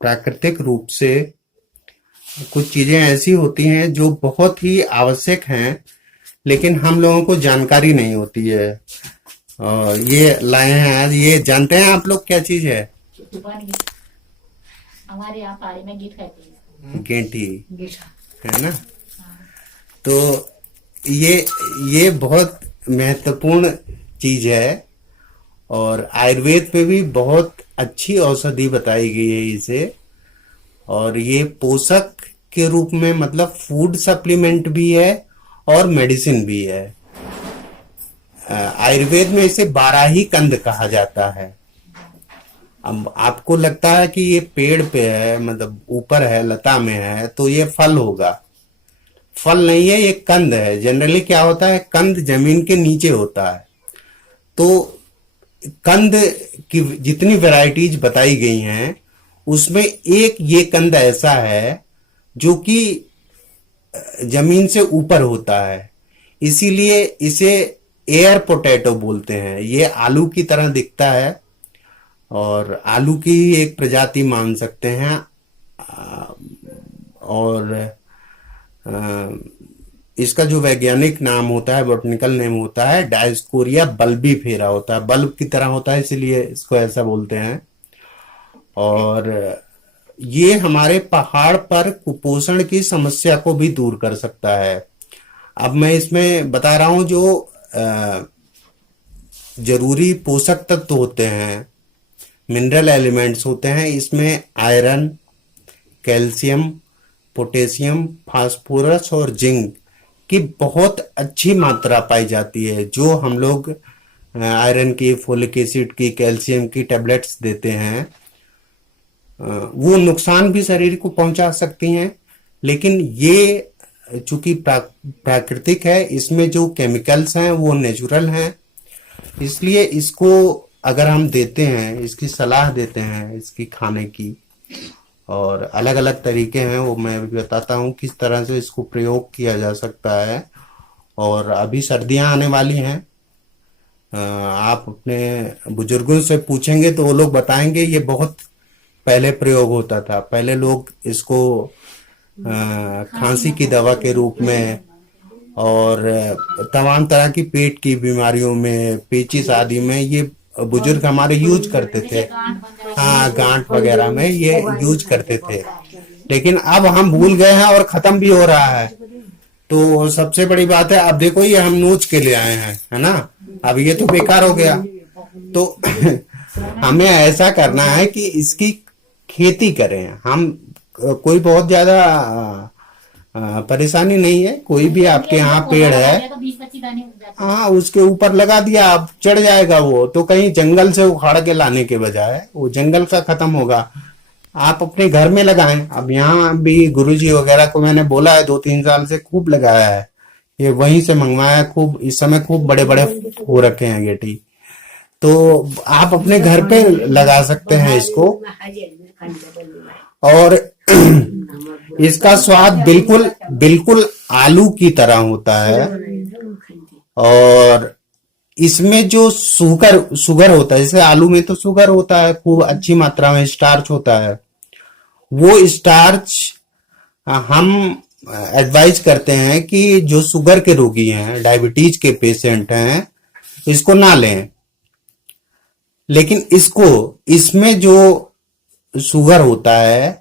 प्राकृतिक रूप से कुछ चीजें ऐसी होती हैं जो बहुत ही आवश्यक हैं, लेकिन हम लोगों को जानकारी नहीं होती है। ये लाए हैं आज। ये जानते हैं आप लोग क्या चीज है? हमारे यहाँ पारी में गीठ कहते हैं। गेंठी है ना। तो ये बहुत महत्वपूर्ण चीज है और आयुर्वेद में भी बहुत अच्छी औषधि बताई गई है इसे। और ये पोषक के रूप में मतलब फूड सप्लीमेंट भी है और मेडिसिन भी है। आयुर्वेद में इसे बाराही कंद कहा जाता है। अब आपको लगता है कि ये पेड़ पे है, मतलब ऊपर है, लता में है, तो ये फल होगा। फल नहीं है, ये कंद है। जनरली क्या होता है, कंद जमीन के नीचे होता है। तो कंद की जितनी वैरायटीज बताई गई हैं उसमें एक ये कंद ऐसा है जो कि जमीन से ऊपर होता है, इसीलिए इसे एयर पोटैटो बोलते हैं। ये आलू की तरह दिखता है और आलू की ही एक प्रजाति मान सकते हैं। और इसका जो वैज्ञानिक नाम होता है, बॉटनिकल नेम होता है, डायस्कोरिया बल्बीफेरा होता है। बल्ब की तरह होता है, इसलिए इसको ऐसा बोलते हैं। और ये हमारे पहाड़ पर कुपोषण की समस्या को भी दूर कर सकता है। अब मैं इसमें बता रहा हूं जो जरूरी पोषक तत्व होते हैं, मिनरल एलिमेंट्स होते हैं, इसमें आयरन, कैल्शियम, पोटेशियम, फास्फोरस और जिंक की बहुत अच्छी मात्रा पाई जाती है। जो हम लोग आयरन की, फोलिक एसिड की, कैल्शियम की टैबलेट्स देते हैं, वो नुकसान भी शरीर को पहुंचा सकती हैं। लेकिन ये चूंकि प्राकृतिक है, इसमें जो केमिकल्स हैं वो नेचुरल हैं, इसलिए इसको अगर हम देते हैं, इसकी सलाह देते हैं इसकी खाने की, और अलग अलग तरीके हैं वो मैं भी बताता हूँ किस तरह से इसको प्रयोग किया जा सकता है। और अभी सर्दियां आने वाली हैं, आप अपने बुजुर्गों से पूछेंगे तो वो लोग बताएंगे ये बहुत पहले प्रयोग होता था। पहले लोग इसको खांसी की दवा के रूप में और तमाम तरह की पेट की बीमारियों में, पेचिस आदि में ये बुजुर्ग हमारे यूज करते थे। हाँ, गांठ वगैरह में ये यूज करते थे। लेकिन अब हम भूल गए हैं और खत्म भी हो रहा है। तो सबसे बड़ी बात है, अब देखो ये हम नोच के ले आए हैं, है ना। अब ये तो बेकार हो गया। तो हमें ऐसा करना है कि इसकी खेती करें हम। कोई बहुत ज्यादा परेशानी नहीं है। कोई भी आपके यहाँ पेड़ है, हाँ, उसके ऊपर लगा दिया, आप चढ़ जाएगा वो। तो कहीं जंगल से उखाड़ के लाने के बजाय वो जंगल का खत्म होगा। आप अपने घर में लगाएं। अब यहाँ भी गुरुजी वगैरह को मैंने बोला है, 2-3 साल से खूब लगाया है, ये वहीं से मंगवाया है। खूब इस समय खूब बड़े बड़े हो रखे हैं गेटी। तो आप अपने घर पे लगा सकते हैं इसको। और इसका स्वाद बिल्कुल बिल्कुल आलू की तरह होता है। और इसमें जो शुगर होता है, जैसे आलू में तो शुगर होता है, खूब अच्छी मात्रा में स्टार्च होता है। वो स्टार्च हम एडवाइज करते हैं कि जो शुगर के रोगी हैं, डायबिटीज के पेशेंट हैं, इसको ना लें। लेकिन इसमें जो शुगर होता है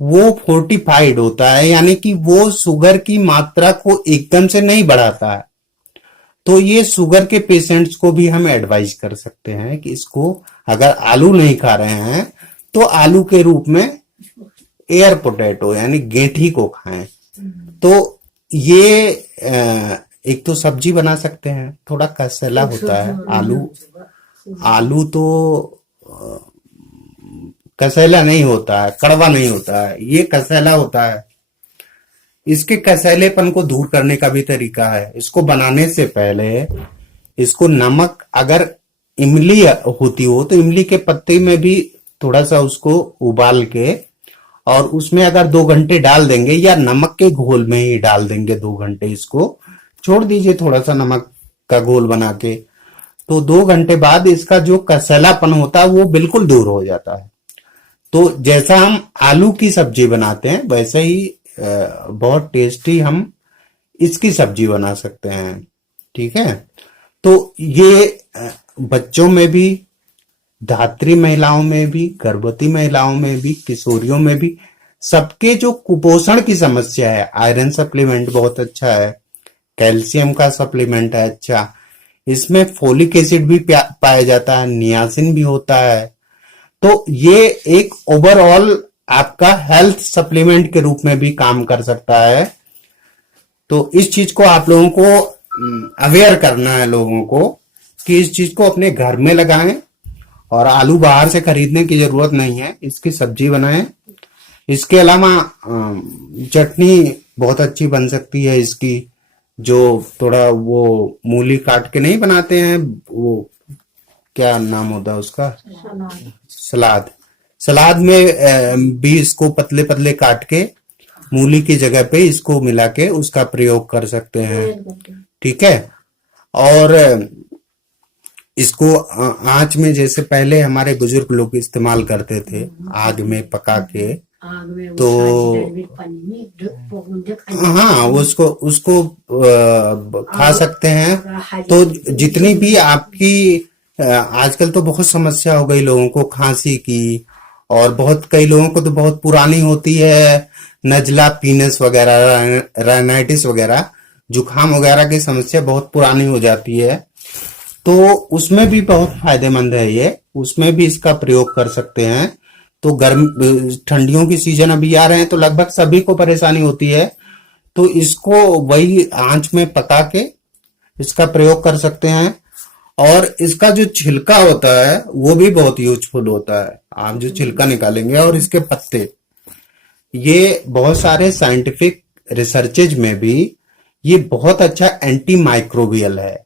वो फोर्टिफाइड होता है, यानी कि वो शुगर की मात्रा को एकदम से नहीं बढ़ाता है। तो ये शुगर के पेशेंट्स को भी हम एडवाइज कर सकते हैं कि इसको, अगर आलू नहीं खा रहे हैं तो आलू के रूप में एयर पोटैटो यानी गेंठी को खाएं। तो ये एक तो सब्जी बना सकते हैं, थोड़ा कसैला होता है आलू तो कसैला नहीं होता है, कड़वा नहीं होता है, ये कसैला होता है। इसके कसैलेपन को दूर करने का भी तरीका है। इसको बनाने से पहले इसको नमक, अगर इमली होती हो तो इमली के पत्ते में भी थोड़ा सा उसको उबाल के, और उसमें अगर 2 घंटे डाल देंगे, या नमक के घोल में ही डाल देंगे 2 घंटे, इसको छोड़ दीजिए थोड़ा सा नमक का घोल बना के, तो 2 घंटे बाद इसका जो कसैलापन होता है वो बिल्कुल दूर हो जाता है। तो जैसा हम आलू की सब्जी बनाते हैं वैसे ही बहुत टेस्टी हम इसकी सब्जी बना सकते हैं। ठीक है, तो ये बच्चों में भी, धात्री महिलाओं में भी, गर्भवती महिलाओं में भी, किशोरियों में भी, सबके जो कुपोषण की समस्या है, आयरन सप्लीमेंट बहुत अच्छा है, कैल्शियम का सप्लीमेंट है अच्छा, इसमें फोलिक एसिड भी पाया जाता है, नियासिन भी होता है। तो ये एक ओवरऑल आपका हेल्थ सप्लीमेंट के रूप में भी काम कर सकता है। तो इस चीज को आप लोगों को अवेयर करना है लोगों को कि इस चीज को अपने घर में लगाएं और आलू बाहर से खरीदने की जरूरत नहीं है, इसकी सब्जी बनाएं। इसके अलावा चटनी बहुत अच्छी बन सकती है इसकी, जो थोड़ा वो मूली काट के नहीं बनाते हैं, वो क्या नाम होता है उसका, सलाद। सलाद में भी इसको पतले पतले काट के मूली की जगह पे इसको मिला के उसका प्रयोग कर सकते हैं। ठीक है, और इसको आंच में, जैसे पहले हमारे बुजुर्ग लोग इस्तेमाल करते थे आग में पका के, तो हाँ उसको उसको खा सकते हैं। तो जितनी भी आपकी आजकल तो बहुत समस्या हो गई लोगों को खांसी की, और बहुत कई लोगों को तो बहुत पुरानी होती है नजला, पीनस वगैरह, राइनाइटिस वगैरह, जुकाम वगैरह की समस्या बहुत पुरानी हो जाती है। तो उसमें भी बहुत फायदेमंद है ये, उसमें भी इसका प्रयोग कर सकते हैं। तो गर्म ठंडियों की सीजन अभी आ रहे हैं तो लगभग सभी को परेशानी होती है, तो इसको वही आंच में पका के इसका प्रयोग कर सकते हैं। और इसका जो छिलका होता है वो भी बहुत यूजफुल होता है। आप जो छिलका निकालेंगे और इसके पत्ते, ये बहुत सारे साइंटिफिक रिसर्चेज में भी ये बहुत अच्छा एंटी माइक्रोबियल है,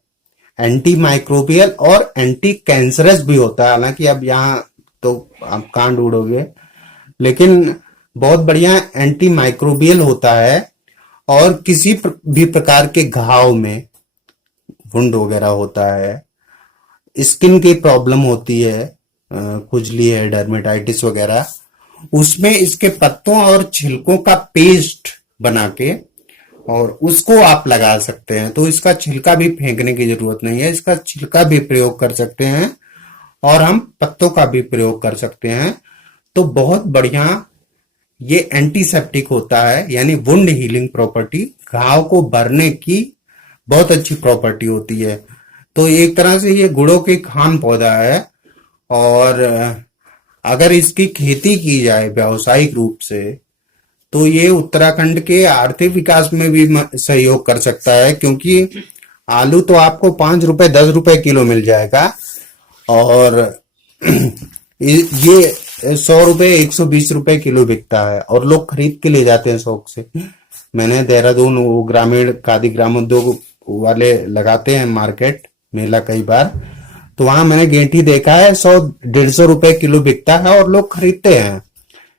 एंटी माइक्रोबियल और एंटी कैंसरस भी होता है। हालांकि अब यहाँ तो आप कान ढूंढोगे, लेकिन बहुत बढ़िया एंटी माइक्रोबियल होता है। और किसी भी प्रकार के घाव में, वुंड वगैरह होता है, स्किन की प्रॉब्लम होती है, खुजली है, डर्मेटाइटिस वगैरह, उसमें इसके पत्तों और छिलकों का पेस्ट बना के और उसको आप लगा सकते हैं। तो इसका छिलका भी फेंकने की जरूरत नहीं है, इसका छिलका भी प्रयोग कर सकते हैं और हम पत्तों का भी प्रयोग कर सकते हैं। तो बहुत बढ़िया ये एंटीसेप्टिक होता है, यानी वुंड हीलिंग प्रॉपर्टी, घाव को भरने की बहुत अच्छी प्रॉपर्टी होती है। तो एक तरह से ये गुड़ों की खान पौधा है, और अगर इसकी खेती की जाए व्यावसायिक रूप से तो ये उत्तराखंड के आर्थिक विकास में भी सहयोग कर सकता है, क्योंकि आलू तो आपको 5 रुपए 10 रुपए किलो मिल जाएगा, और ये 100 रुपए 120 रुपए किलो बिकता है और लोग खरीद के ले जाते हैं शौक से। मैंने देहरादून, वो ग्रामीण खादी ग्रामोद्योग वाले लगाते हैं मार्केट मेला कई बार, तो वहां मैंने गेंठी देखा है 100-150 रुपए किलो बिकता है और लोग खरीदते हैं।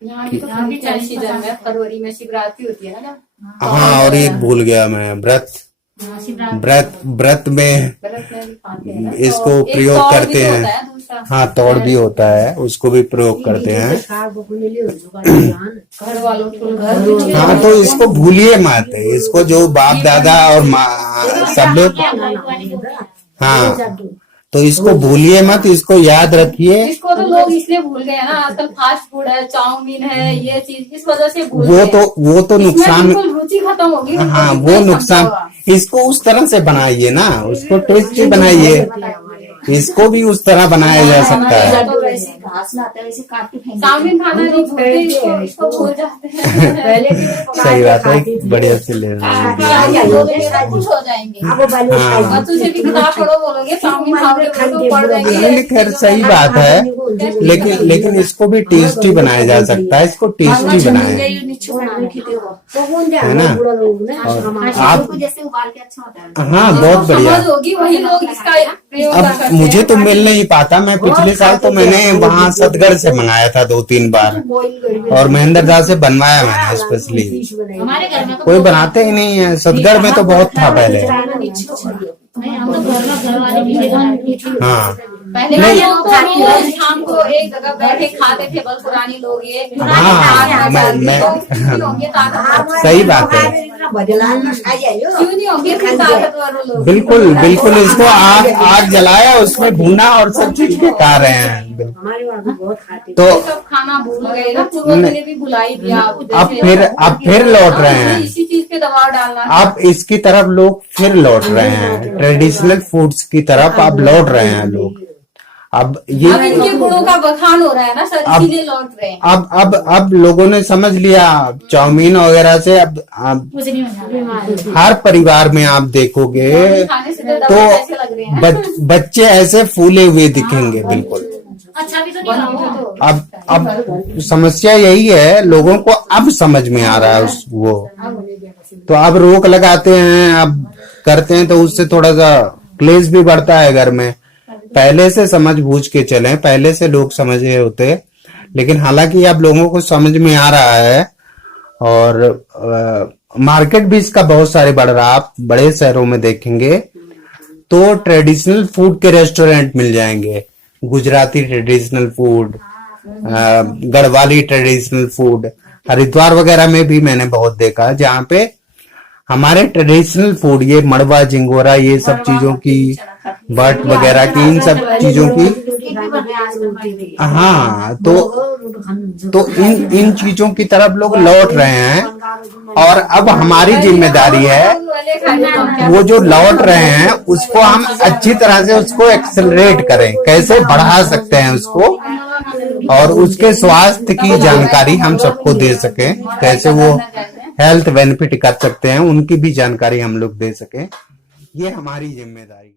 यहाँ भी चल सीजन में फरवरी में शिवरात्रि होती है ना। हाँ, और एक भूल गया मैं, व्रत व्रत में इसको प्रयोग करते हैं। हाँ, तौड़ भी होता है, उसको भी प्रयोग करते हैं। हाँ, तो इसको भूलिए मत, इसको जो बाप दादा और सब लोग, हाँ, तो इसको भूलिए मत, इसको याद रखिए। इसको तो लोग इसलिए भूल गए ना, आजकल फास्ट फूड है, चाउमीन है, ये चीज इस वजह से भूल वो तो नुकसान, रुचि खत्म होगी। हाँ, वो नुकसान। इसको उस तरह से बनाइए ना, उसको टेस्टी बनाइए, इसको भी उस तरह बनाया जा सकता है। तो वैसे घास लाते हैं, वैसे काट के फेंक चाउमीन खाना नहीं भूलते, इसको भूल जाते हैं। सही बात है, बढ़िया से ले खुश हो जाएंगे। तुझे भी किताब पढ़ो बोलोगे चाउमीन खाओगे तो पढ़ जाएंगे। खैर सही बात है, लेकिन इसको भी टेस्टी बनाया जा सकता है, इसको टेस्टी बनाए, है ना। और आप जैसे उबाल के अच्छा होता है। हाँ, बहुत बढ़िया। वही लोग इसका प्रयोग अब मुझे तो मिल नहीं पाता, मैं पिछले साल तो मैंने वहाँ सतगढ़ से मंगाया था 2-3 बार, और महेंद्र दास से बनवाया मैंने स्पेशली। हमारे घर में कोई बनाते ही नहीं है, सतगढ़ में तो बहुत था पहले। हाँ, पहले नहीं। के लोग तो रोज शाम को एक जगह बैठे खाते थे, बल पुरानी लोग ये हाँ, मैं क्यों नहीं होंगे ताकतवर? सही बात है। क्यों नहीं होंगे फिर ताकतवर लोग? बिल्कुल बिल्कुल, इसको आग आग जलाया, उसमें भूना और सब चीज के खा रहे हैं। बिल्कुल। तो ये सब खाना भूल गए ना, पूर्वजों ने भी भुलाई दिया। अब फिर लौट रहे हैं। इसी चीज पे दबाव डालना। अब इसकी तरफ लोग फिर लौट रहे हैं, ट्रेडिशनल फूड्स की तरफ अब लौट रहे हैं लोग। अब ये अब इनके गुणों का बखान हो रहा है ना सर, इसीलिए लौट रहे हैं। अब लोगों ने समझ लिया चाउमीन वगैरह से। अब कुछ नहीं होना। हर परिवार में आप देखोगे खाने से तो दवाई कैसे लग रहे हैं? बच्चे ऐसे फूले हुए दिखेंगे। बिल्कुल। अच्छा भी तो नहीं लगा। अब समस्या यही है, लोगों को अब समझ में आ रहा है वो, तो अब रोक लगाते हैं, अब करते हैं, तो उससे थोड़ा सा क्लेश भी बढ़ता है घर में। पहले से समझ बूझ के चलें, पहले से लोग समझे होते, लेकिन हालांकि अब लोगों को समझ में आ रहा है और मार्केट भी इसका बहुत सारे बढ़ रहा है। आप बड़े शहरों में देखेंगे तो ट्रेडिशनल फूड के रेस्टोरेंट मिल जाएंगे, Gujarati traditional food, Garhwali traditional food. Haridwar वगैरह में भी मैंने बहुत देखा जहाँ पे हमारे ट्रेडिशनल फूड, ये मड़वा झिंगोरा, ये सब चीजों की, बट वगैरह की, इन सब चीजों की, हाँ, तो इन चीजों की तरफ लोग लौट रहे हैं। और अब हमारी जिम्मेदारी है वो जो लौट रहे हैं उसको हम अच्छी तरह से उसको एक्सेलरेट करें, कैसे बढ़ा सकते हैं उसको, और उसके स्वास्थ्य की जानकारी हम सबको दे सकें, कैसे वो हेल्थ बेनिफिट कर सकते हैं उनकी भी जानकारी हम लोग दे सकें। ये हमारी जिम्मेदारी है।